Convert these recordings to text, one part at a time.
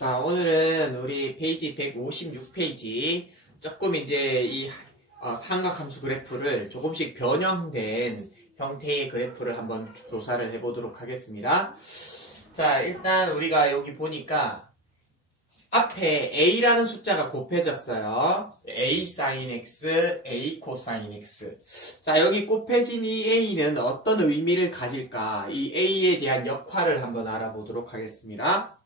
자, 오늘은 우리 페이지 156페이지 조금 이제 이 삼각함수 그래프를 조금씩 변형된 형태의 그래프를 한번 조사를 해보도록 하겠습니다. 자, 일단 우리가 여기 보니까 앞에 a라는 숫자가 곱해졌어요. a sin x, a cosine x. 자, 여기 곱해진 이 a는 어떤 의미를 가질까? 이 a에 대한 역할을 한번 알아보도록 하겠습니다.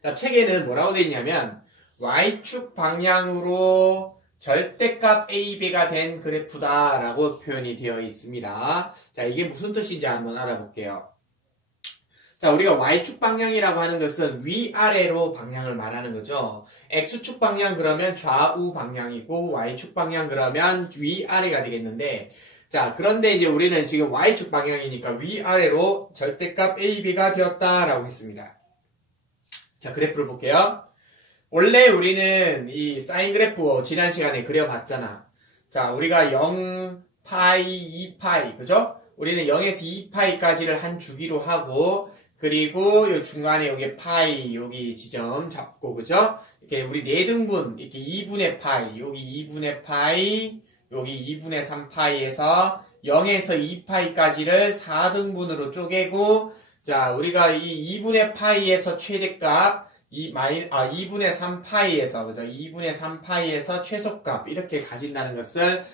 자, 책에는 뭐라고 되어 있냐면 y축 방향으로 절대값 ab가 된 그래프다 라고 표현이 되어 있습니다. 자, 이게 무슨 뜻인지 한번 알아볼게요. 자, 우리가 y축 방향이라고 하는 것은 위아래로 방향을 말하는 거죠. x축 방향 그러면 좌우 방향이고 y축 방향 그러면 위아래가 되겠는데, 자, 그런데 이제 우리는 지금 y축 방향이니까 위아래로 절대값 ab가 되었다라고 했습니다. 자, 그래프를 볼게요. 원래 우리는 이 사인 그래프 지난 시간에 그려봤잖아. 자, 우리가 0, 파이, 2파이, 그죠? 우리는 0에서 2파이까지를 한 주기로 하고, 그리고 요 중간에 여기 파이, 여기 지점 잡고, 그죠? 이렇게 우리 4등분, 이렇게 2분의 파이, 여기 2분의 파이, 여기 2분의 3파이에서 0에서 2파이까지를 4등분으로 쪼개고, 자, 우리가 이 2분의 파이에서 최대값, 2분의 3파이에서, 그죠? 2분의 3파이에서 최소값, 이렇게 가진다는 것을,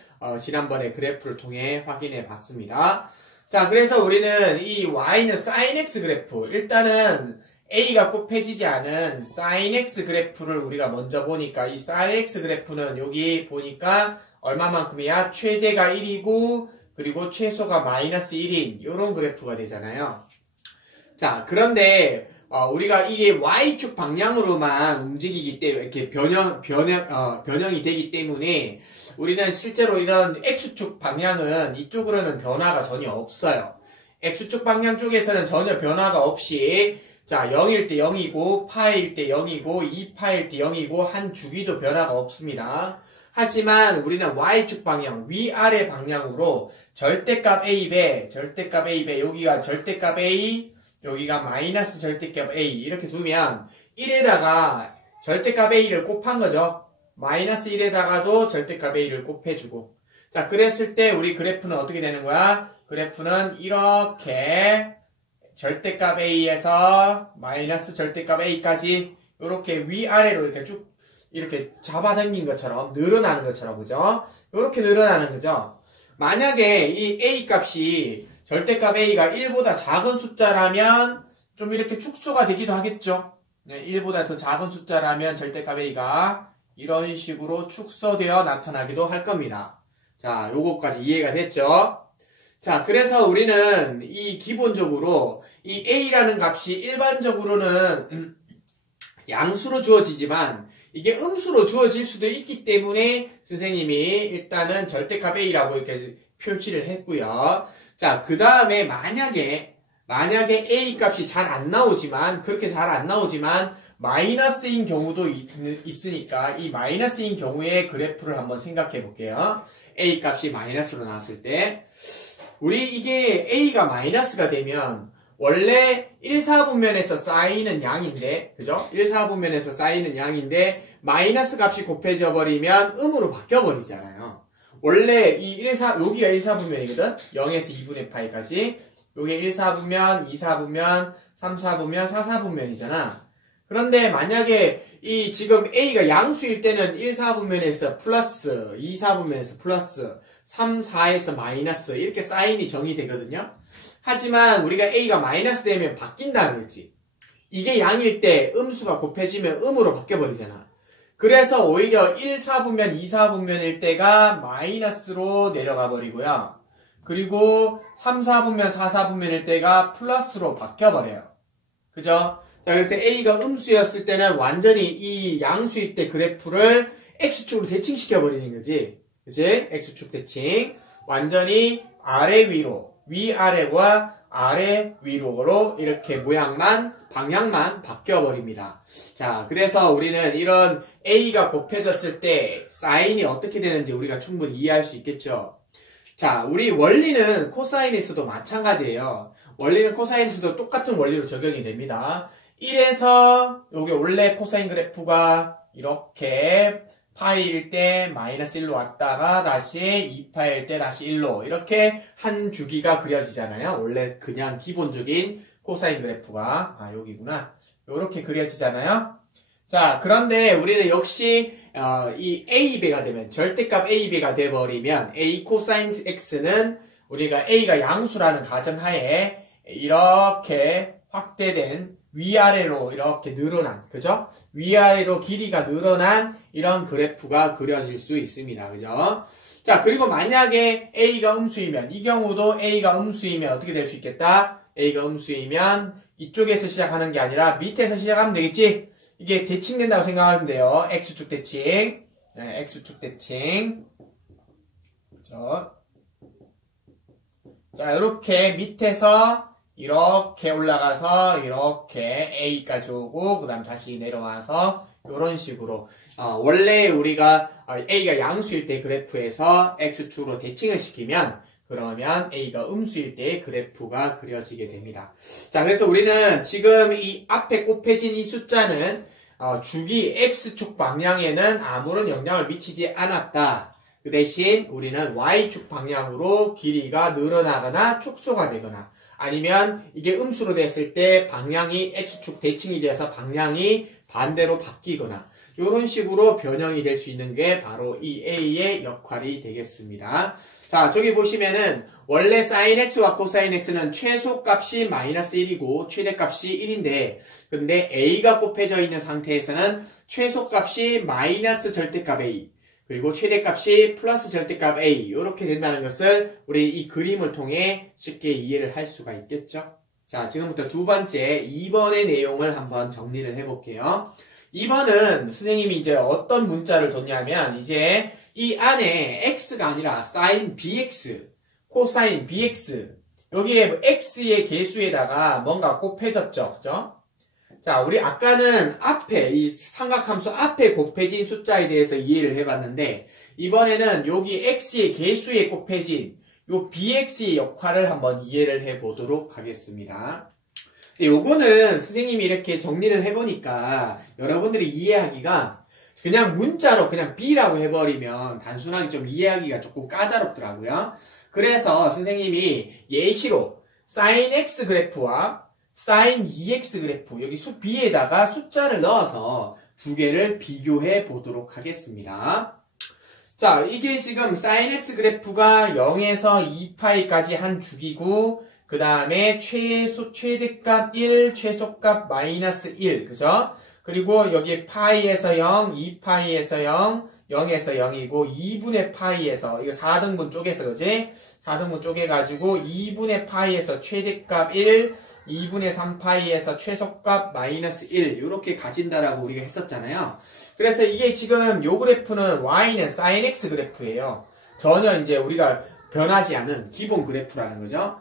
지난번에 그래프를 통해 확인해 봤습니다. 자, 그래서 우리는 이 y는 sin x 그래프, 일단은 a가 곱해지지 않은 sin x 그래프를 우리가 먼저 보니까, 이 sin x 그래프는 여기 보니까 얼마만큼이야? 최대가 1이고, 그리고 최소가 마이너스 1인, 요런 그래프가 되잖아요. 자, 그런데 우리가 이게 y축 방향으로만 움직이기 때문에 이렇게 변형이 되기 때문에 우리는 실제로 이런 x축 방향은 이쪽으로는 변화가 전혀 없어요. x축 방향 쪽에서는 전혀 변화가 없이 자, 0일 때 0이고 파일 때 0이고 2파일 때 0이고 한 주기도 변화가 없습니다. 하지만 우리는 y축 방향, 위아래 방향으로 절대값 a배 여기가 절대값 a, 여기가 마이너스 절대값 a 이렇게 두면 1에다가 절대값 a를 곱한 거죠. 마이너스 1에다가도 절대값 a를 곱해주고, 자, 그랬을 때 우리 그래프는 어떻게 되는 거야? 그래프는 이렇게 절대값 a에서 마이너스 절대값 a까지 이렇게 위아래로 이렇게 쭉 이렇게 잡아당긴 것처럼 늘어나는 것처럼, 그죠? 이렇게 늘어나는 거죠. 만약에 이 a 값이 절대값 a가 1보다 작은 숫자라면 좀 이렇게 축소가 되기도 하겠죠. 1보다 더 작은 숫자라면 절대값 a가 이런 식으로 축소되어 나타나기도 할 겁니다. 자, 요거까지 이해가 됐죠? 자, 그래서 우리는 이 기본적으로 이 a라는 값이 일반적으로는 양수로 주어지지만 이게 음수로 주어질 수도 있기 때문에 선생님이 일단은 절대값 a라고 이렇게 표시를 했고요. 자, 그 다음에 만약에 a 값이 잘 안 나오지만, 그렇게 잘 안 나오지만 마이너스인 경우도 있으니까 이 마이너스인 경우의 그래프를 한번 생각해 볼게요. a 값이 마이너스로 나왔을 때 우리 이게 a가 마이너스가 되면 원래 1사분면에서 쌓이는 양인데, 그죠? 1사분면에서 쌓이는 양인데 마이너스 값이 곱해져 버리면 음으로 바뀌어 버리잖아요. 원래 여기가 1사분면이거든? 0에서 2분의 파이까지. 요게 1사분면, 2사분면, 3사분면, 4사분면이잖아. 그런데 만약에 지금 A가 양수일 때는 1사분면에서 플러스, 2사분면에서 플러스, 3, 4에서 마이너스, 이렇게 사인이 정의되거든요? 하지만 우리가 A가 마이너스 되면 바뀐다는 거지. 이게 양일 때 음수가 곱해지면 음으로 바뀌어버리잖아. 그래서 오히려 1사분면, 2사분면일 때가 마이너스로 내려가 버리고요. 그리고 3사분면, 4사분면일 때가 플러스로 바뀌어버려요. 그죠? 자, 그래서 A가 음수였을 때는 완전히 이 양수일 때 그래프를 X축으로 대칭시켜버리는 거지. 그치? X축 대칭. 완전히 아래 위로, 위아래와 아래 위로로 이렇게 방향만 바뀌어버립니다. 자, 그래서 우리는 이런 A가 곱해졌을 때 사인이 어떻게 되는지 우리가 충분히 이해할 수 있겠죠. 자, 우리 원리는 코사인에서도 마찬가지예요. 원리는 코사인에서도 똑같은 원리로 적용이 됩니다. 1에서 요게 원래 코사인 그래프가 이렇게 파이일 때 마이너스 1로 왔다가 다시 2파일 때 다시 1로 이렇게 한 주기가 그려지잖아요. 원래 그냥 기본적인 코사인 그래프가 여기구나. 이렇게 그려지잖아요. 자, 그런데 우리는 역시 이 A배가 되면 절대값 A배가 돼버리면 A 코사인 X는 우리가 A가 양수라는 가정하에 이렇게 확대된 위아래로 이렇게 늘어난, 그죠? 위아래로 길이가 늘어난 이런 그래프가 그려질 수 있습니다. 그죠? 자, 그리고 만약에 A가 음수이면, 이 경우도 A가 음수이면 어떻게 될 수 있겠다? A가 음수이면 이쪽에서 시작하는 게 아니라 밑에서 시작하면 되겠지? 이게 대칭된다고 생각하면 돼요. X축 대칭. 네, X축 대칭. 그죠? 자, 이렇게 밑에서 이렇게 올라가서 이렇게 A까지 오고 그 다음 다시 내려와서 이런 식으로 원래 우리가 A가 양수일 때 그래프에서 X축으로 대칭을 시키면 그러면 A가 음수일 때 그래프가 그려지게 됩니다. 자, 그래서 우리는 지금 이 앞에 곱해진 이 숫자는 주기 X축 방향에는 아무런 영향을 미치지 않았다. 그 대신 우리는 Y축 방향으로 길이가 늘어나거나 축소가 되거나 아니면 이게 음수로 됐을 때 방향이 X축 대칭이 돼서 방향이 반대로 바뀌거나 이런 식으로 변형이 될 수 있는 게 바로 이 A의 역할이 되겠습니다. 자, 저기 보시면은 원래 sin X와 cosine X는 최소값이 마이너스 1이고 최대값이 1인데 근데 A가 곱해져 있는 상태에서는 최소값이 마이너스 절대값 A 그리고 최대값이 플러스 절대값 A 이렇게 된다는 것을 우리 이 그림을 통해 쉽게 이해를 할 수가 있겠죠. 자, 지금부터 두 번째 2번의 내용을 한번 정리를 해볼게요. 2번은 선생님이 이제 어떤 문자를 뒀냐면 이제 이 안에 x가 아니라 sin bx, 코사인 bx 여기에 x의 개수에다가 뭔가 곱해졌죠. 그죠? 자, 우리 아까는 앞에 이 삼각함수 앞에 곱해진 숫자에 대해서 이해를 해봤는데 이번에는 여기 x의 개수에 곱해진 요 bx의 역할을 한번 이해를 해보도록 하겠습니다. 요거는 선생님이 이렇게 정리를 해보니까 여러분들이 이해하기가 그냥 문자로 그냥 b라고 해버리면 단순하게 좀 이해하기가 조금 까다롭더라고요. 그래서 선생님이 예시로 sin x 그래프와 sin 2x 그래프 여기 b에다가 숫자를 넣어서 두 개를 비교해 보도록 하겠습니다. 자, 이게 지금 sin x 그래프가 0에서 2파이까지 한 주기고 그 다음에 최대값 1, 최소값 마이너스 1, 그죠? 그리고 여기 파이에서 0, 2파이에서 0, 0에서 0이고 2분의 파이에서 이거 4등분 쪼개서 그지? 4등분 쪼개가지고 2분의 파이에서 최대값 1, 2분의 3파이에서 최소값 마이너스 1 이렇게 가진다라고 우리가 했었잖아요. 그래서 이게 지금 요 그래프는 y는 sin x 그래프예요. 전혀 이제 우리가 변하지 않은 기본 그래프라는 거죠.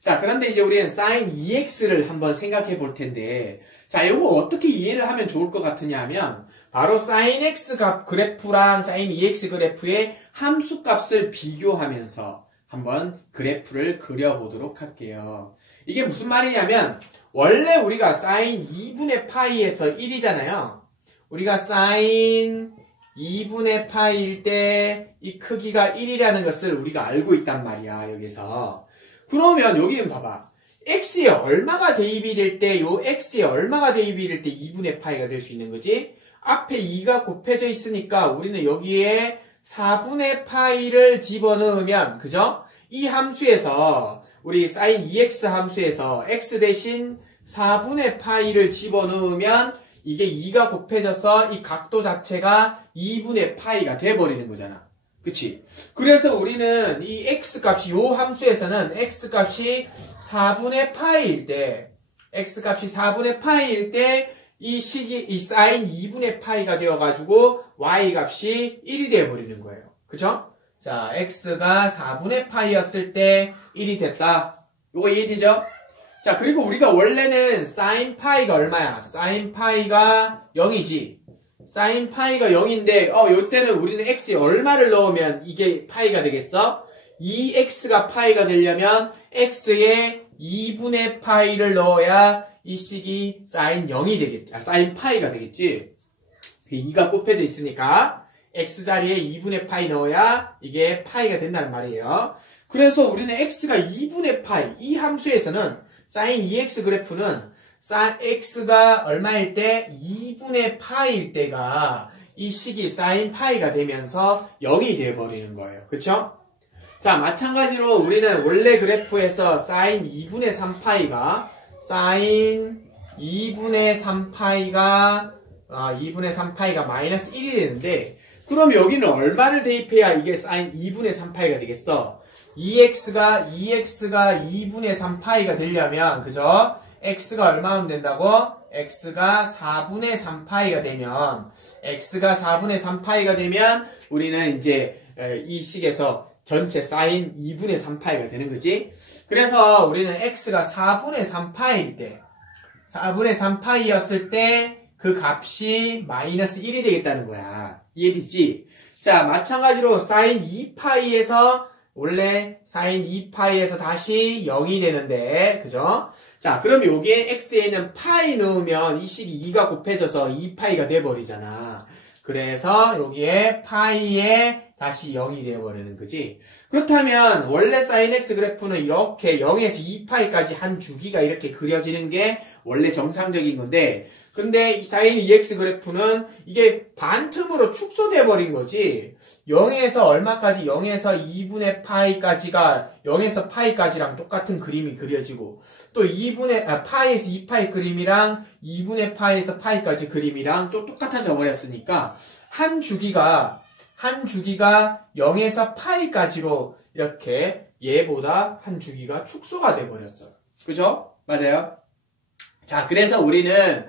자, 그런데 이제 우리는 sin 2x를 한번 생각해 볼 텐데 자, 요거 어떻게 이해를 하면 좋을 것 같으냐 하면 바로 sin x 값 그래프랑 sin 2x 그래프의 함수 값을 비교하면서 한번 그래프를 그려보도록 할게요. 이게 무슨 말이냐면 원래 우리가 sin 2분의 파이에서 1이잖아요. 우리가 sin 2분의 파이일 때 이 크기가 1이라는 것을 우리가 알고 있단 말이야. 여기서. 그러면 여기는 봐봐. x에 얼마가 대입이 될 때 요 x에 얼마가 대입이 될 때 2분의 파이가 될 수 있는 거지? 앞에 2가 곱해져 있으니까 우리는 여기에 4분의 파이를 집어넣으면 그죠? 이 함수에서 우리 sin 2x 함수에서 x 대신 4분의 파이를 집어넣으면 이게 2가 곱해져서 이 각도 자체가 2분의 파이가 돼버리는 거잖아. 그치? 그래서 우리는 이 x값이 요 함수에서는 x값이 4분의 파이일 때 x값이 4분의 파이일 때 이 sin 2분의 파이가 되어가지고 y값이 1이 되어버리는 거예요. 그쵸? 자, x가 4분의 파이였을 때 1이 됐다. 요거 이해되죠? 자, 그리고 우리가 원래는 sin 파이가 얼마야? sin 파이가 0이지. sin 파이가 0인데, 요때는 우리는 x에 얼마를 넣으면 이게 파이가 되겠어? 2x가 파이가 되려면 x에 2분의 파이를 넣어야 이 식이 사인 0이 되겠지. 사인 파이가 되겠지. 2가 곱해져 있으니까 x 자리에 2분의 파이 넣어야 이게 파이가 된다는 말이에요. 그래서 우리는 x가 2분의 파이, 이 함수에서는 사인 2x 그래프는 x가 얼마일 때 2분의 파이일 때가 이 식이 사인 파이가 되면서 0이 되어버리는 거예요. 그쵸? 자, 마찬가지로 우리는 원래 그래프에서 사인 2분의 3파이가 마이너스 1이 되는데, 그럼 여기는 얼마를 대입해야 이게 사인 2분의 3파이가 되겠어? 2x가 2분의 3파이가 되려면, 그죠? x가 얼마면 된다고? x가 4분의 3파이가 되면, 우리는 이제 이 식에서 전체 사인 2분의 3파이가 되는 거지. 그래서 우리는 x가 4분의 3파이였을 때 그 값이 마이너스 1이 되겠다는 거야. 이해되지? 자, 마찬가지로 사인 2파이에서 원래 사인 2파이에서 다시 0이 되는데, 그죠? 자, 그럼 여기에 x에는 파이 넣으면 이 식이 2가 곱해져서 2파이가 돼버리잖아. 그래서 여기에 파이에 다시 0이 되어버리는 거지. 그렇다면 원래 사인 x 그래프는 이렇게 0에서 2파이까지 한 주기가 이렇게 그려지는 게 원래 정상적인 건데, 근데 이 사인 2x 그래프는 이게 반틈으로 축소돼 버린 거지. 0에서 얼마까지? 0에서 2분의 파이까지가 0에서 파이까지랑 똑같은 그림이 그려지고, 또 파이에서 2파이 그림이랑 2분의 파이에서 파이까지 그림이랑 또 똑같아져 버렸으니까 한 주기가 0에서 파이까지로 이렇게 얘보다 한 주기가 축소가 돼 버렸어요. 그죠? 맞아요? 자, 그래서 우리는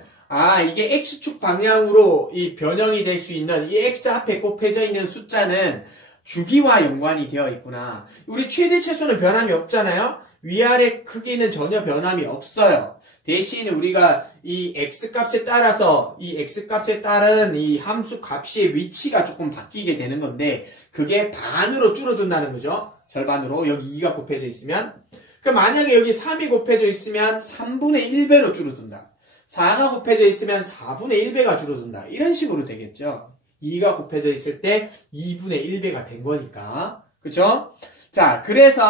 이게 x축 방향으로 이 변형이 될 수 있는 이 x 앞에 곱해져 있는 숫자는 주기와 연관이 되어 있구나. 우리 최대 최소는 변함이 없잖아요? 위아래 크기는 전혀 변함이 없어요. 대신 우리가 이 x값에 따라서 이 x값에 따른 이 함수 값의 위치가 조금 바뀌게 되는 건데, 그게 반으로 줄어든다는 거죠. 절반으로. 여기 2가 곱해져 있으면. 그럼 만약에 여기 3이 곱해져 있으면 3분의 1배로 줄어든다. 4가 곱해져 있으면 4분의 1배가 줄어든다. 이런 식으로 되겠죠. 2가 곱해져 있을 때 2분의 1배가 된 거니까. 그쵸? 자, 그래서,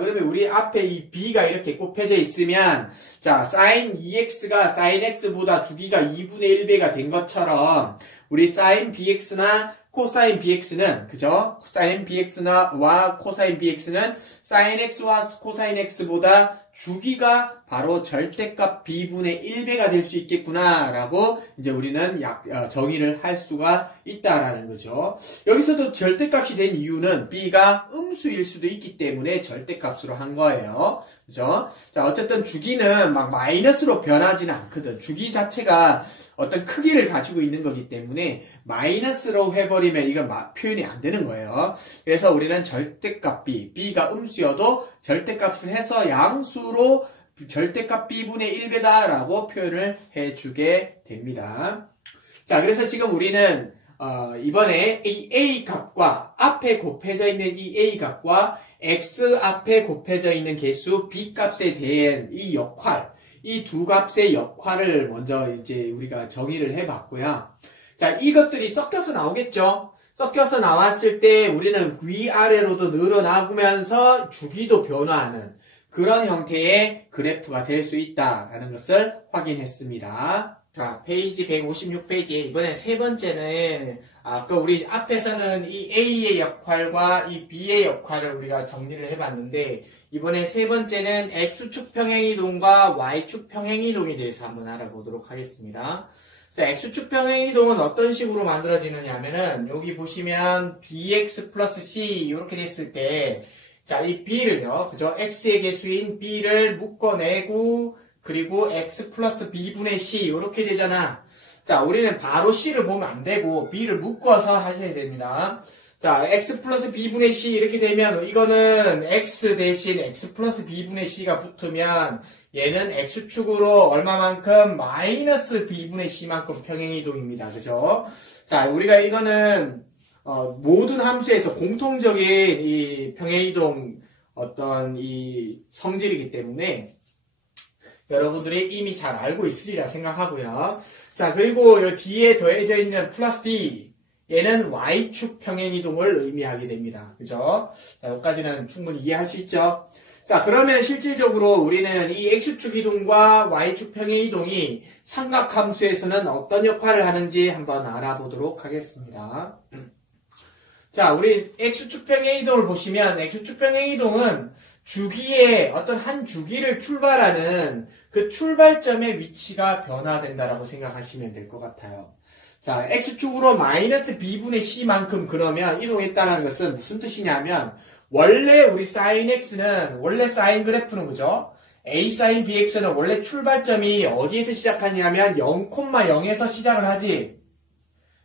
그러면 우리 앞에 이 b가 이렇게 곱해져 있으면, 자, sin 2x가 sin x보다 주기가 2분의 1배가 된 것처럼, 우리 sin bx나 코사인 bx는, 그죠? sin bx와 코사인 bx는 sin x와 코사인 x보다 주기가 바로 절대값 b분의 1배가 될 수 있겠구나 라고 이제 우리는 정의를 할 수가 있다라는 거죠. 여기서도 절대값이 된 이유는 b가 음수일 수도 있기 때문에 절대값으로 한 거예요. 그죠? 자, 어쨌든 주기는 막 마이너스로 변하지는 않거든. 주기 자체가 어떤 크기를 가지고 있는 거기 때문에 마이너스로 해버리면 이건 표현이 안 되는 거예요. 그래서 우리는 절대값 b가 음수여도 절대값을 해서 양수로 절대값 b분의 1배다라고 표현을 해주게 됩니다. 자, 그래서 지금 우리는 이번에 이 a 값과 앞에 곱해져 있는 이 a 값과 x 앞에 곱해져 있는 개수 b 값에 대한 이 역할, 이 두 값의 역할을 먼저 이제 우리가 정의를 해봤고요. 자, 이것들이 섞여서 나오겠죠? 섞여서 나왔을 때 우리는 위아래로도 늘어나면서 주기도 변화하는 그런 형태의 그래프가 될 수 있다라는 것을 확인했습니다. 자, 페이지 156페이지. 이번에 세 번째는, 아까 우리 앞에서는 이 A의 역할과 이 B의 역할을 우리가 정리를 해봤는데, 이번에 세 번째는 X축 평행이동과 Y축 평행이동에 대해서 한번 알아보도록 하겠습니다. 자, X축 평행이동은 어떤 식으로 만들어지느냐 하면은, 여기 보시면 BX 플러스 C 이렇게 됐을 때, 자, 이 B를요, 그죠? X의 개수인 B를 묶어내고, 그리고 X 플러스 B분의 C, 이렇게 되잖아. 자, 우리는 바로 C를 보면 안 되고, B를 묶어서 하셔야 됩니다. 자, X 플러스 B분의 C, 이렇게 되면, 이거는 X 대신 X 플러스 B분의 C가 붙으면, 얘는 X축으로 얼마만큼? 마이너스 B분의 C만큼 평행이동입니다. 그죠? 자, 우리가 이거는, 모든 함수에서 공통적인 이 평행이동 어떤 이 성질이기 때문에 여러분들이 이미 잘 알고 있으리라 생각하고요. 자, 그리고 이 뒤에 더해져 있는 플러스 D, 얘는 Y축 평행이동을 의미하게 됩니다. 그죠? 자, 여기까지는 충분히 이해할 수 있죠? 자, 그러면 실질적으로 우리는 이 X축 이동과 Y축 평행이동이 삼각함수에서는 어떤 역할을 하는지 한번 알아보도록 하겠습니다. 자, 우리 X축 평행이동을 보시면 X축 평행이동은 주기의 어떤 한 주기를 출발하는 그 출발점의 위치가 변화된다라고 생각하시면 될 것 같아요. 자, X축으로 마이너스 B분의 C만큼 그러면 이동했다는 것은 무슨 뜻이냐면 원래 우리 sin X는 원래 사인 그래프는 그죠? A sin BX는 원래 출발점이 어디에서 시작하냐면 0,0에서 시작을 하지.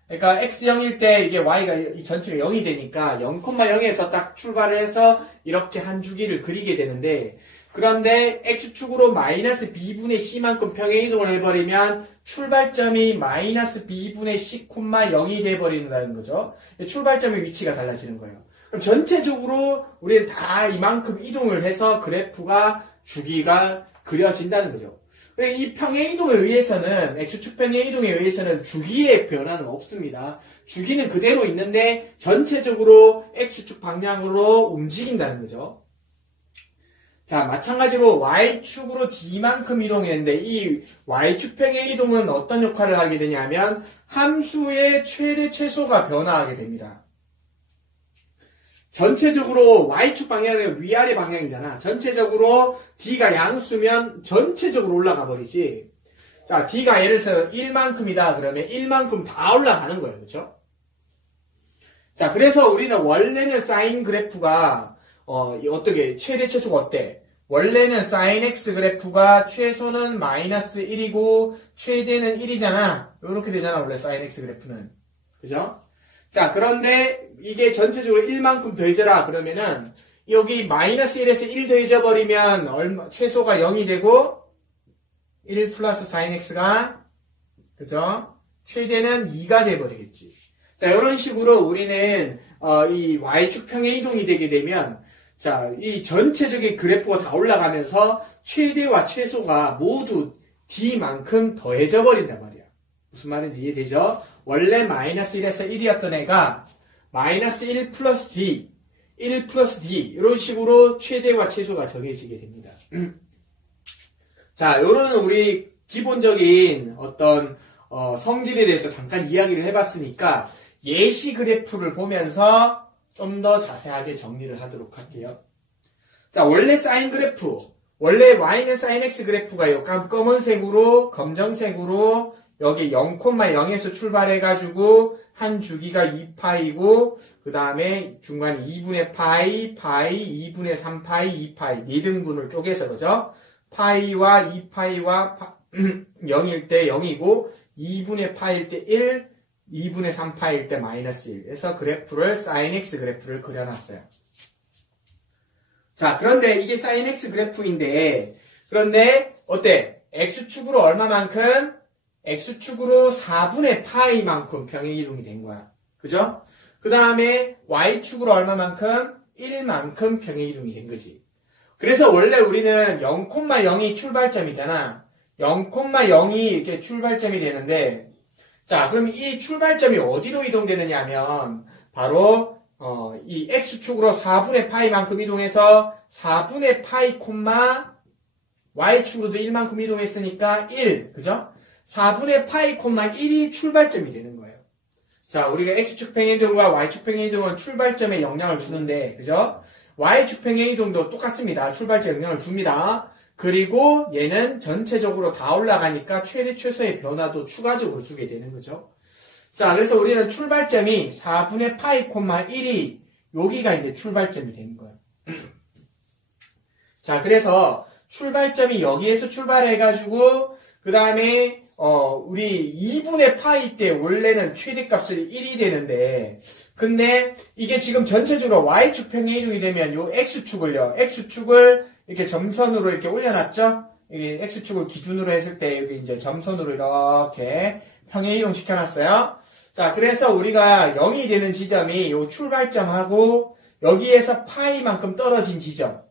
그러니까 x0일 때 이게 y가 이 전체가 0이 되니까 0,0에서 딱 출발을 해서 이렇게 한 주기를 그리게 되는데 그런데 x축으로 마이너스 b분의 c만큼 평행이동을 해버리면 출발점이 마이너스 b분의 c, 0이 돼버린다는 거죠. 출발점의 위치가 달라지는 거예요. 그럼 전체적으로 우리는 다 이만큼 이동을 해서 그래프가 주기가 그려진다는 거죠. 이 평행이동에 의해서는 X축 평행이동에 의해서는 주기의 변화는 없습니다. 주기는 그대로 있는데 전체적으로 X축 방향으로 움직인다는 거죠. 자, 마찬가지로 Y축으로 D만큼 이동했는데 이 Y축 평행이동은 어떤 역할을 하게 되냐면 함수의 최대 최소가 변화하게 됩니다. 전체적으로 Y축 방향은 위아래 방향이잖아. 전체적으로 D가 양수면 전체적으로 올라가 버리지. 자, D가 예를 들어서 1만큼이다. 그러면 1만큼 다 올라가는 거예요. 그렇죠? 자, 그래서 우리는 원래는 사인 그래프가 어떻게 최대 최소가 어때? 원래는 sin x 그래프가 최소는 마이너스 1이고 최대는 1이잖아. 이렇게 되잖아. 원래 sin x 그래프는. 그죠? 자, 그런데 이게 전체적으로 1만큼 더해져라 그러면은 여기 마이너스 1에서 1 더해져 버리면 최소가 0이 되고 1 플러스 sin x가 그죠? 최대는 2가 돼 버리겠지. 자, 이런 식으로 우리는 이 y축 평행이동이 되게 되면 자, 이 전체적인 그래프가 다 올라가면서 최대와 최소가 모두 d만큼 더해져 버린단 말이야. 무슨 말인지 이해되죠? 원래 마이너스 1에서 1이었던 애가 마이너스 1 플러스 D, 1 플러스 D 이런 식으로 최대와 최소가 정해지게 됩니다. 자, 요런 우리 기본적인 어떤 성질에 대해서 잠깐 이야기를 해봤으니까 예시 그래프를 보면서 좀 더 자세하게 정리를 하도록 할게요. 자, 원래 사인 그래프, 원래 y는 sin x 그래프가 요 검은색으로 검정색으로 여기 0,0에서 출발해가지고 한 주기가 2파이고 그 다음에 중간에 2분의 파이, 2분의 3파이, 2파이 4등분을 쪼개서 그죠? 파이와 2파이와 0일 때 0이고 2분의 파일 때 1, 2분의 3파일 때 마이너스 1 해서 그래프를 sin x 그래프를 그려놨어요. 자, 그런데 이게 sin x 그래프인데 그런데 어때? x축으로 얼마만큼? x축으로 4분의 파이만큼 평행이동이 된 거야. 그죠? 그 다음에 y축으로 얼마만큼? 1만큼 평행이동이 된 거지. 그래서 원래 우리는 0,0이 출발점이잖아. 0,0이 이렇게 출발점이 되는데 자, 그럼 이 출발점이 어디로 이동되느냐 하면 바로 이 x축으로 4분의 파이만큼 이동해서 4분의 파이 y축으로도 1만큼 이동했으니까 1, 그죠? 4분의 파이 1이 출발점이 되는 거예요. 자, 우리가 x축 평행이동과 y축 평행이동은 출발점에 영향을 주는데, 그죠? y축 평행이동도 똑같습니다. 출발점에 영향을 줍니다. 그리고 얘는 전체적으로 다 올라가니까 최대 최소의 변화도 추가적으로 주게 되는 거죠. 자, 그래서 우리는 출발점이 4분의 파이 1이 여기가 이제 출발점이 되는 거예요. 자, 그래서 출발점이 여기에서 출발해가지고 그 다음에 우리 2분의 파이 때 원래는 최대값이 1이 되는데 근데 이게 지금 전체적으로 y축 평행이동이 되면 요 x축을 이렇게 점선으로 이렇게 올려놨죠? 이게 x축을 기준으로 했을 때 여기 이제 점선으로 이렇게 평행이동 시켜놨어요. 자, 그래서 우리가 0이 되는 지점이 요 출발점하고 여기에서 파이만큼 떨어진 지점.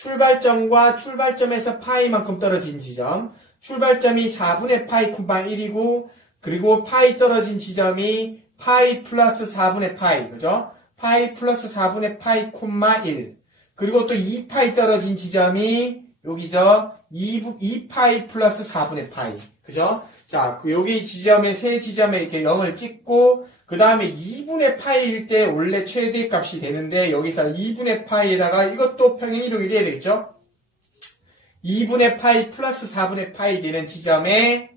출발점과 출발점에서 파이만큼 떨어진 지점, 출발점이 4분의 파이 콤마 1이고, 그리고 파이 떨어진 지점이 파이 플러스 4분의 파이, 그죠? 파이 플러스 4분의 파이 콤마 1. 그리고 또 2파이 떨어진 지점이 여기죠? 2파이 플러스 4분의 파이. 그죠? 자, 여기 지점에, 세 지점에 이렇게 0을 찍고, 그 다음에 2분의 파이일 때 원래 최대값이 되는데, 여기서 2분의 파이에다가 이것도 평행이동이 돼야 되겠죠? 2분의 파이 플러스 4분의 파이 되는 지점에,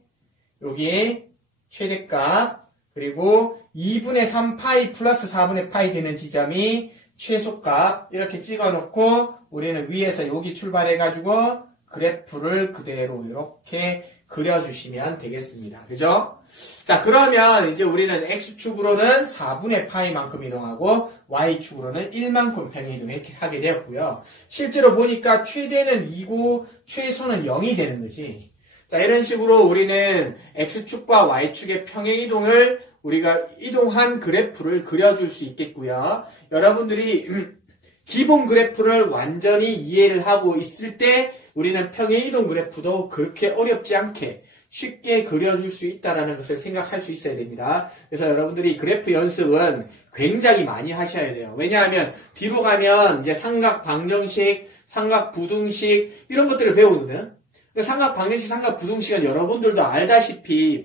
여기 최대값, 그리고 2분의 3파이 플러스 4분의 파이 되는 지점이 최소값, 이렇게 찍어 놓고, 우리는 위에서 여기 출발해가지고, 그래프를 그대로 이렇게 그려주시면 되겠습니다. 그죠? 자, 그러면 이제 우리는 X축으로는 4분의 파이만큼 이동하고 Y축으로는 1만큼 평행이동을 하게 되었고요. 실제로 보니까 최대는 2고 최소는 0이 되는 거지. 자, 이런 식으로 우리는 X축과 Y축의 평행이동을 우리가 이동한 그래프를 그려줄 수 있겠고요. 여러분들이 기본 그래프를 완전히 이해를 하고 있을 때 우리는 평행이동 그래프도 그렇게 어렵지 않게 쉽게 그려줄 수 있다는 것을 생각할 수 있어야 됩니다. 그래서 여러분들이 그래프 연습은 굉장히 많이 하셔야 돼요. 왜냐하면 뒤로 가면 이제 삼각 방정식, 삼각 부등식 이런 것들을 배우거든. 삼각 방정식, 삼각 부등식은 여러분들도 알다시피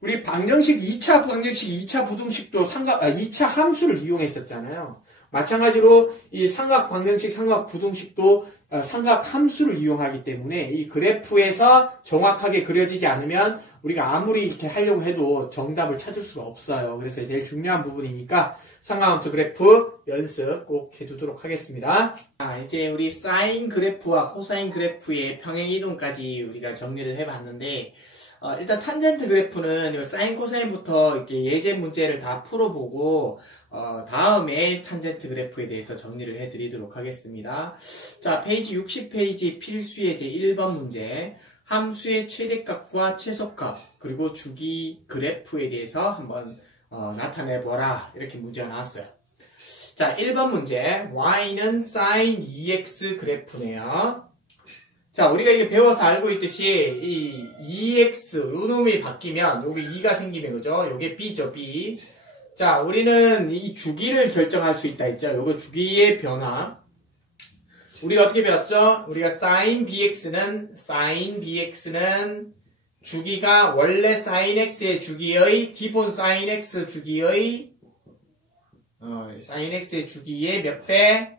우리 방정식 2차 방정식, 2차 부등식도 2차 함수를 이용했었잖아요. 마찬가지로 이 삼각 방정식, 삼각 부등식도 삼각 함수를 이용하기 때문에 이 그래프에서 정확하게 그려지지 않으면 우리가 아무리 이렇게 하려고 해도 정답을 찾을 수가 없어요. 그래서 제일 중요한 부분이니까 삼각함수 그래프 연습 꼭 해두도록 하겠습니다. 이제 우리 사인 그래프와 코사인 그래프의 평행이동까지 우리가 정리를 해봤는데 일단 탄젠트 그래프는 사인 코사인부터 이렇게 예제 문제를 다 풀어보고 다음에 탄젠트 그래프에 대해서 정리를 해드리도록 하겠습니다. 자, 페이지 60페이지 필수 예제 1번 문제. 함수의 최대값과 최소값 그리고 주기 그래프에 대해서 한번 나타내보라. 이렇게 문제가 나왔어요. 자, 1번 문제. y는 sin 2x 그래프네요. 자, 우리가 이게 배워서 알고 있듯이 이 2x 요 놈이 바뀌면 여기 2가 생기면 그죠? 요게 b죠, b. 자, 우리는 이 주기를 결정할 수 있다 했죠. 요거 주기의 변화. 우리가 어떻게 배웠죠? 우리가 sin bx는 주기가 원래 sin x의 주기의 기본 sin x 주기의 sin x의 주기의 몇 배?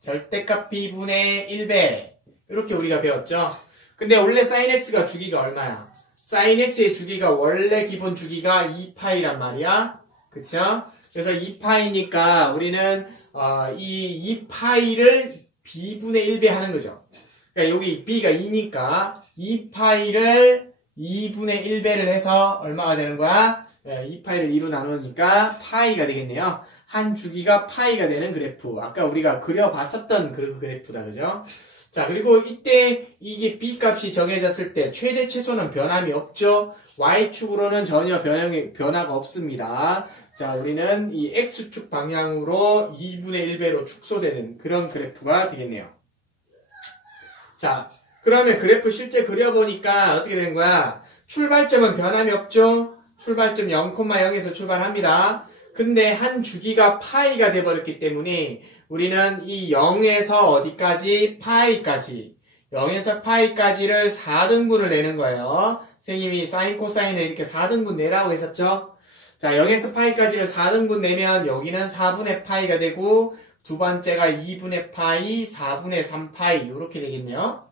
절대값 b분의 1배. 이렇게 우리가 배웠죠. 근데 원래 sin x가 주기가 얼마야? sin x의 주기가 원래 기본 주기가 2파이란 말이야. 그쵸? 그래서 2파이니까 우리는 이 2파이를 b분의 1배 하는 거죠. 그러니까 여기 b가 2니까 2파이를 2분의 1배를 해서 얼마가 되는 거야? 2파이를 2로 나누니까 파이가 되겠네요. 한 주기가 파이가 되는 그래프. 아까 우리가 그려봤었던 그 그래프다. 그죠? 자, 그리고 이때 이게 b 값이 정해졌을 때 최대 최소는 변함이 없죠. y축으로는 전혀 변화가 없습니다. 자, 우리는 이 x축 방향으로 2분의 1배로 축소되는 그런 그래프가 되겠네요. 자, 그러면 그래프 실제 그려보니까 어떻게 되는 거야? 출발점은 변함이 없죠. 출발점 0,0에서 출발합니다. 근데 한 주기가 파이가 돼버렸기 때문에 우리는 이 0에서 어디까지? 파이까지. 0에서 파이까지를 4등분을 내는 거예요. 선생님이 사인 코사인을 이렇게 4등분 내라고 했었죠. 자, 0에서 파이까지를 4등분 내면 여기는 4분의 파이가 되고 두 번째가 2분의 파이, 4분의 3파이 이렇게 되겠네요.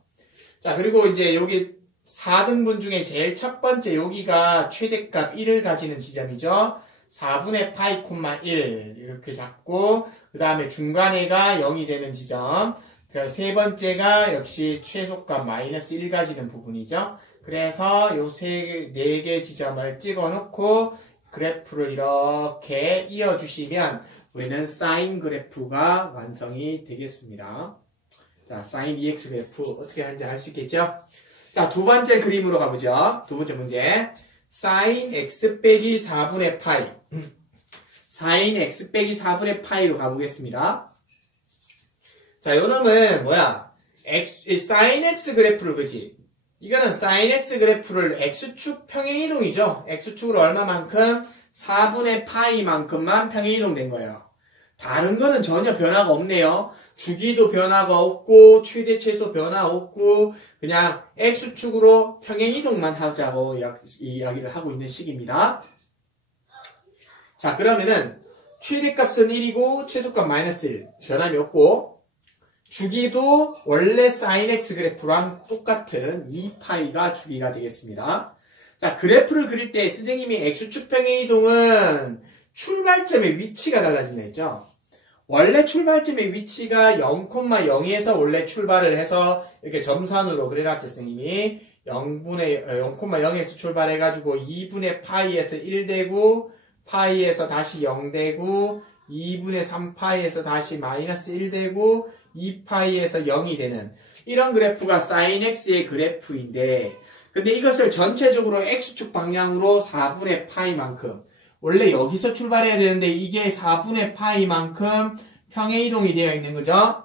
자, 그리고 이제 여기 4등분 중에 제일 첫 번째 여기가 최대값 1을 가지는 지점이죠. 4분의 파이 콤마 1 이렇게 잡고 그 다음에 중간에가 0이 되는 지점. 세 번째가 역시 최소값 마이너스 1 가지는 부분이죠. 그래서 요 네 개 지점을 찍어 놓고 그래프를 이렇게 이어주시면 우리는 사인 그래프가 완성이 되겠습니다. 자, 사인 2x 그래프 어떻게 하는지 알 수 있겠죠? 자, 두 번째 그림으로 가보죠. 두 번째 문제. 사인 x 빼기 4분의 파이. 사인 x 빼기 4분의 파이로 가보겠습니다. 자, 요 놈은 뭐야? sin x 그래프를 그지? 이거는 sin x 그래프를 x축 평행이동이죠. x축으로 얼마만큼? 4분의 파이만큼만 평행이동된 거예요. 다른 거는 전혀 변화가 없네요. 주기도 변화가 없고 최대 최소 변화 없고 그냥 x축으로 평행이동만 하자고 이야기를 하고 있는 식입니다. 자, 그러면은 최대값은 1이고 최소값 마이너스 1 변함이 없고 주기도 원래 sin x 그래프랑 똑같은 2파이가 주기가 되겠습니다. 자, 그래프를 그릴 때 선생님이 x축 평행이동은 출발점의 위치가 달라진다 했죠. 원래 출발점의 위치가 0,0에서 원래 출발을 해서 이렇게 점선으로 그려놨죠, 선생님이. 0,0에서 출발해가지고 2분의 파이에서 1 되고 파이에서 다시 0 되고 2분의 3파이에서 다시 마이너스 1 되고 2파이에서 0이 되는 이런 그래프가 sin x의 그래프인데 근데 이것을 전체적으로 x축 방향으로 4분의 파이만큼 원래 여기서 출발해야 되는데 이게 4분의 파이만큼 평행이동이 되어 있는 거죠.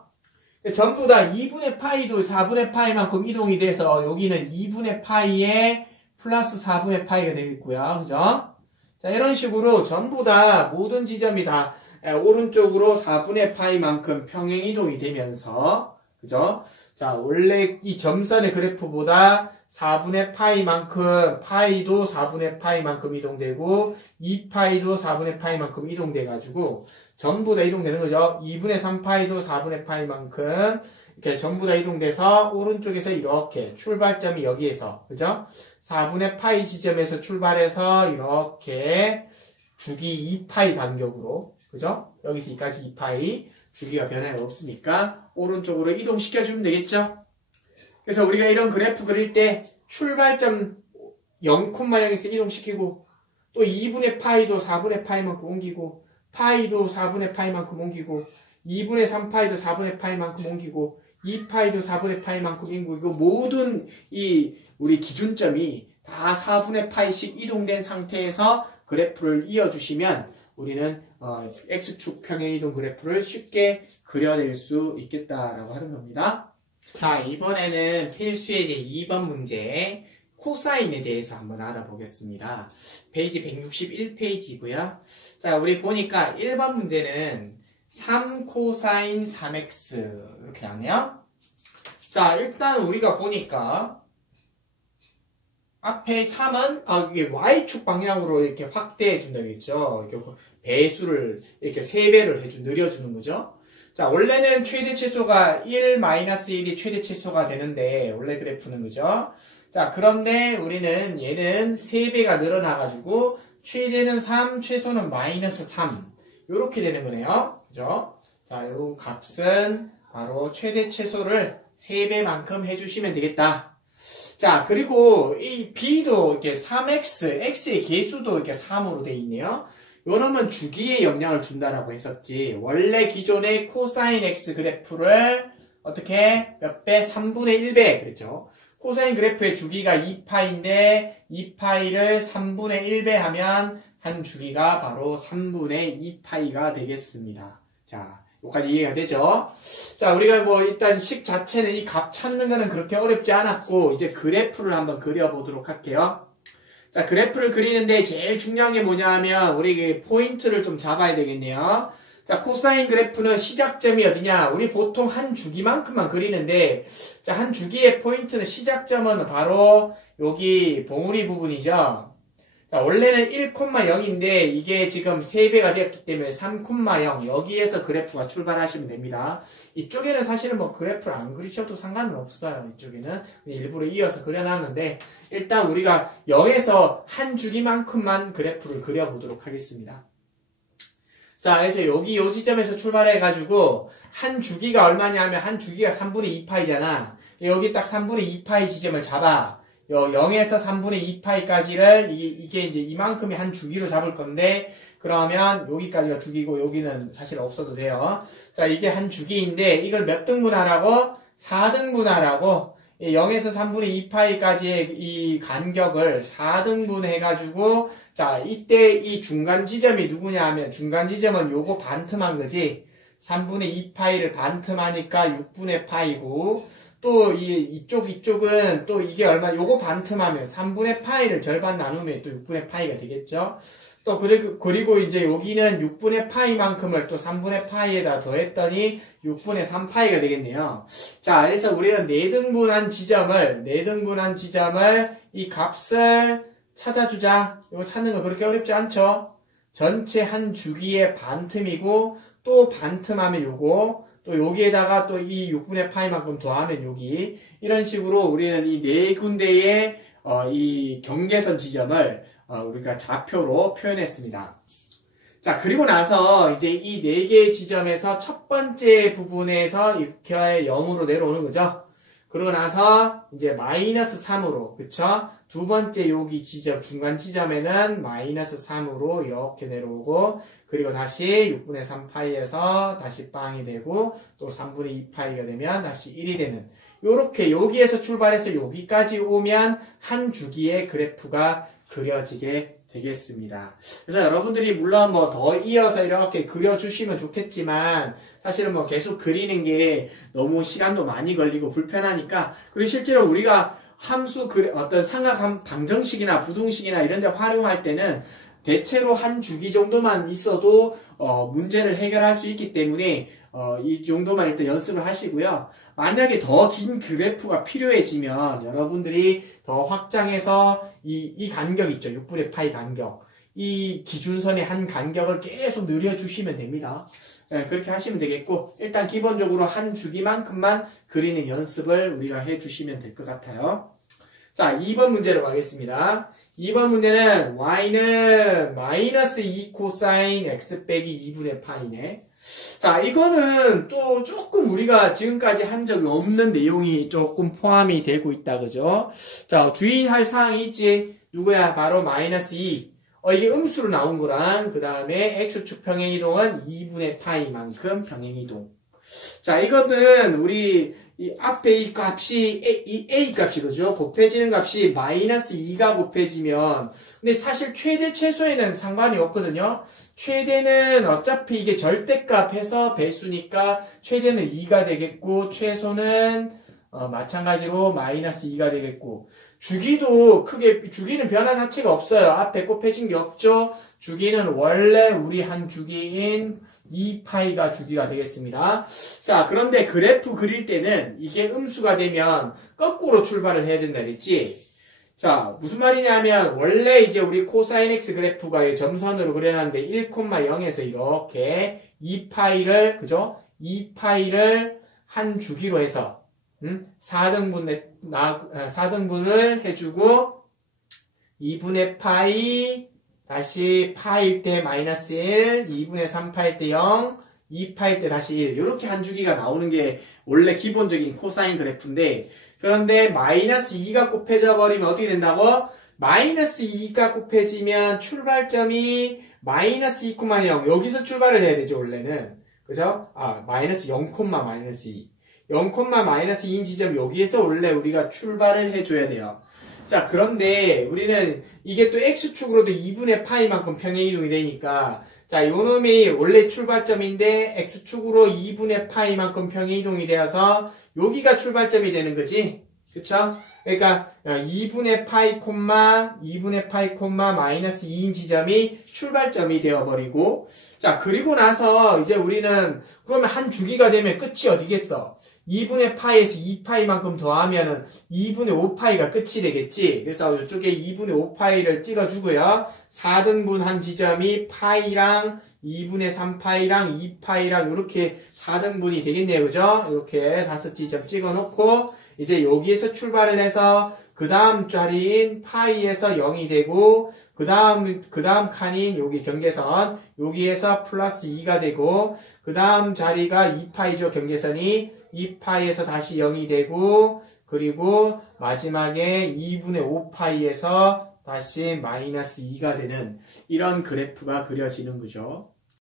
전부 다 2분의 파이도 4분의 파이만큼 이동이 돼서 여기는 2분의 파이에 플러스 4분의 파이가 되겠고요. 그죠? 자, 이런 식으로 전부 다 모든 지점이 다 오른쪽으로 4분의 파이만큼 평행이동이 되면서 그죠? 자, 원래 이 점선의 그래프보다 4분의 파이만큼 파이도 4분의 파이만큼 이동되고 2파이도 4분의 파이만큼 이동돼가지고 전부 다 이동되는 거죠. 2분의 3파이도 4분의 파이만큼 이렇게 전부 다 이동돼서 오른쪽에서 이렇게 출발점이 여기에서 그죠? 4분의 파이 지점에서 출발해서 이렇게 주기 2파이 간격으로 그죠? 여기서 여기까지 2파이 주기가 변화가 없으니까 오른쪽으로 이동시켜주면 되겠죠? 그래서 우리가 이런 그래프 그릴 때 출발점 0,0에서 이동시키고 또 2분의 파이도 4분의 파이만큼 옮기고 파이도 4분의 파이만큼 옮기고 2분의 3파이도 4분의 파이만큼 옮기고 2파이도 4분의 파이만큼 옮기고 모든 이 우리 기준점이 다 4분의 파이씩 이동된 상태에서 그래프를 이어주시면 우리는 x축 평행이동 그래프를 쉽게 그려낼 수 있겠다라고 하는 겁니다. 자, 이번에는 필수의 제 2번 문제 코사인에 대해서 한번 알아보겠습니다. 페이지 161페이지고요. 자, 우리 보니까 1번 문제는 3 코사인 3x 이렇게 나오네요. 자, 일단 우리가 보니까 앞에 3은 이게 y축 방향으로 이렇게 확대해 준다고 했죠. 배수를 이렇게 3배를 늘려주는 거죠. 자, 원래는 최대 최소가 1-1이 최대 최소가 되는데 원래 그래프는 그죠? 자, 그런데 우리는 얘는 3배가 늘어나가지고 최대는 3, 최소는 마이너스 3 요렇게 되는 거네요. 그죠? 자, 요 값은 바로 최대 최소를 3배만큼 해주시면 되겠다. 자, 그리고 이 b도 이렇게 3x, x의 개수도 이렇게 3으로 돼 있네요. 요놈은 주기에 영향을 준다라고 했었지. 원래 기존의 코사인 x 그래프를 어떻게 몇 배? 3분의 1배 그랬죠. 코사인 그래프의 주기가 2파인데 2파이를 3분의 1배 하면 한 주기가 바로 3분의 2파이가 되겠습니다. 자, 여기까지 이해가 되죠? 자, 우리가 뭐 일단 식 자체는 이 값 찾는 거는 그렇게 어렵지 않았고 이제 그래프를 한번 그려보도록 할게요. 자, 그래프를 그리는데 제일 중요한 게 뭐냐 하면 우리 포인트를 좀 잡아야 되겠네요. 자, 코사인 그래프는 시작점이 어디냐? 우리 보통 한 주기만큼만 그리는데 자, 한 주기의 포인트는 시작점은 바로 여기 봉우리 부분이죠. 자, 원래는 1,0인데 이게 지금 3배가 되었기 때문에 3,0 여기에서 그래프가 출발하시면 됩니다. 이쪽에는 사실은 뭐 그래프를 안 그리셔도 상관은 없어요. 이쪽에는 일부러 이어서 그려놨는데 일단 우리가 0에서 한 주기만큼만 그래프를 그려보도록 하겠습니다. 자, 그래서 여기 요 지점에서 출발해가지고 한 주기가 얼마냐 하면 한 주기가 3분의 2파이잖아. 여기 딱 3분의 2파이 지점을 잡아. 0에서 3분의 2파이까지를 이게 이제 이만큼이 한 주기로 잡을 건데 그러면 여기까지가 주기고 여기는 사실 없어도 돼요. 자, 이게 한 주기인데 이걸 몇 등분하라고? 4등분하라고 0에서 3분의 2파이까지의 이 간격을 4등분 해가지고 자, 이때 이 중간 지점이 누구냐 하면 중간 지점은 요거 반틈한 거지. 3분의 2파이를 반틈하니까 6분의 파이고, 또 이쪽은 또 이게 요거 반틈하면 3분의 파이를 절반 나누면 또 6분의 파이가 되겠죠. 또 그리고 이제 여기는 6분의 파이만큼을 또 3분의 파이에다 더했더니 6분의 3파이가 되겠네요. 자, 그래서 우리는 내등분한 지점을 이 값을 찾아주자. 이거 찾는 거 그렇게 어렵지 않죠? 전체 한 주기의 반틈이고, 또 반틈하면 요거, 또 여기에다가 또 이 6분의 파이만큼 더하면 여기, 이런 식으로 우리는 이 네 군데의 이 경계선 지점을 우리가 좌표로 표현했습니다. 자, 그리고 나서 이제 이 네 개의 지점에서 첫 번째 부분에서 이렇게 0으로 내려오는 거죠. 그러고 나서 이제 마이너스 3으로, 그쵸? 두 번째 여기 지점, 중간 지점에는 마이너스 3으로 이렇게 내려오고, 그리고 다시 6분의 3파이에서 다시 빵이 되고, 또 3분의 2파이가 되면 다시 1이 되는, 요렇게 여기에서 출발해서 여기까지 오면 한 주기의 그래프가 그려지게 되겠습니다. 그래서 여러분들이 물론 뭐 더 이어서 이렇게 그려주시면 좋겠지만, 사실은 뭐 계속 그리는 게 너무 시간도 많이 걸리고 불편하니까, 그리고 실제로 우리가 어떤 삼각 방정식이나 부등식이나 이런 데 활용할 때는 대체로 한 주기 정도만 있어도 문제를 해결할 수 있기 때문에 이 정도만 일단 연습을 하시고요. 만약에 더 긴 그래프가 필요해지면 여러분들이 더 확장해서 이 간격 있죠. 6분의 파이 간격. 이 기준선의 한 간격을 계속 늘려주시면 됩니다. 네, 그렇게 하시면 되겠고, 일단 기본적으로 한 주기만큼만 그리는 연습을 우리가 해주시면 될 것 같아요. 자, 2번 문제로 가겠습니다. 2번 문제는 y는 마이너스 2 코사인 x 빼기 2분의 파이네. 자, 이거는 또 조금 우리가 지금까지 한 적이 없는 내용이 조금 포함이 되고 있다, 그죠? 자, 주의할 사항이 있지. 누구야? 바로 마이너스 2. 이게 음수로 나온 거랑, 그 다음에 x축 평행이동은 2분의 파이만큼 평행이동. 자, 이거는 우리 이 앞에 이 값이 이 a 값이 그죠? 곱해지는 값이 마이너스 2가 곱해지면, 근데 사실 최대 최소에는 상관이 없거든요. 최대는 어차피 이게 절대값 해서 배수니까 최대는 2가 되겠고, 최소는 마찬가지로 마이너스 2가 되겠고, 주기는 변화 자체가 없어요. 앞에 곱해진 게 없죠. 주기는 원래 우리 한 주기인 2파이가 주기가 되겠습니다. 자, 그런데 그래프 그릴 때는 이게 음수가 되면 거꾸로 출발을 해야 된다 그랬지? 자, 무슨 말이냐면 원래 이제 우리 코사인 x 그래프가 점선으로 그려놨는데 1,0에서 이렇게 2파이를 그죠? 2파이를 한 주기로 해서 4등분을 해주고 2분의 파이 다시 파일 때 마이너스 1, 2분의 3파일 때 0, 2파일 때 다시 1 이렇게 한 주기가 나오는 게 원래 기본적인 코사인 그래프인데, 그런데 마이너스 2가 곱해져 버리면 어떻게 된다고? 마이너스 2가 곱해지면 출발점이 마이너스 2,0 여기서 출발을 해야 되죠 원래는. 그죠? 마이너스 0, 마이너스 2 0, 마이너스 2인 지점 여기에서 원래 우리가 출발을 해줘야 돼요. 자, 그런데 우리는 이게 또 x축으로도 2분의 파이만큼 평행이동이 되니까, 자, 요 놈이 원래 출발점인데 x축으로 2분의 파이만큼 평행이동이 되어서 여기가 출발점이 되는 거지. 그쵸? 그러니까 2분의 파이 마이너스 2인 지점이 출발점이 되어버리고, 자, 그리고 나서 이제 우리는 그러면 한 주기가 되면 끝이 어디겠어? 2분의 파이에서 2파이만큼 더하면은 2분의 5파이가 끝이 되겠지. 그래서 이쪽에 2분의 5파이를 찍어주고요. 4등분한 지점이 파이랑 2분의 3파이랑 2파이랑 이렇게 4등분이 되겠네요. 그죠? 이렇게 5지점 찍어놓고 이제 여기에서 출발을 해서 그 다음 자리인 파이에서 0이 되고 그 다음 칸인 여기 경계선 여기에서 플러스 2가 되고 그 다음 자리가 2파이죠. 경계선이 2파이에서 다시 0이 되고 그리고 마지막에 2분의 5파이에서 다시 마이너스 2가 되는 이런 그래프가 그려지는 거죠.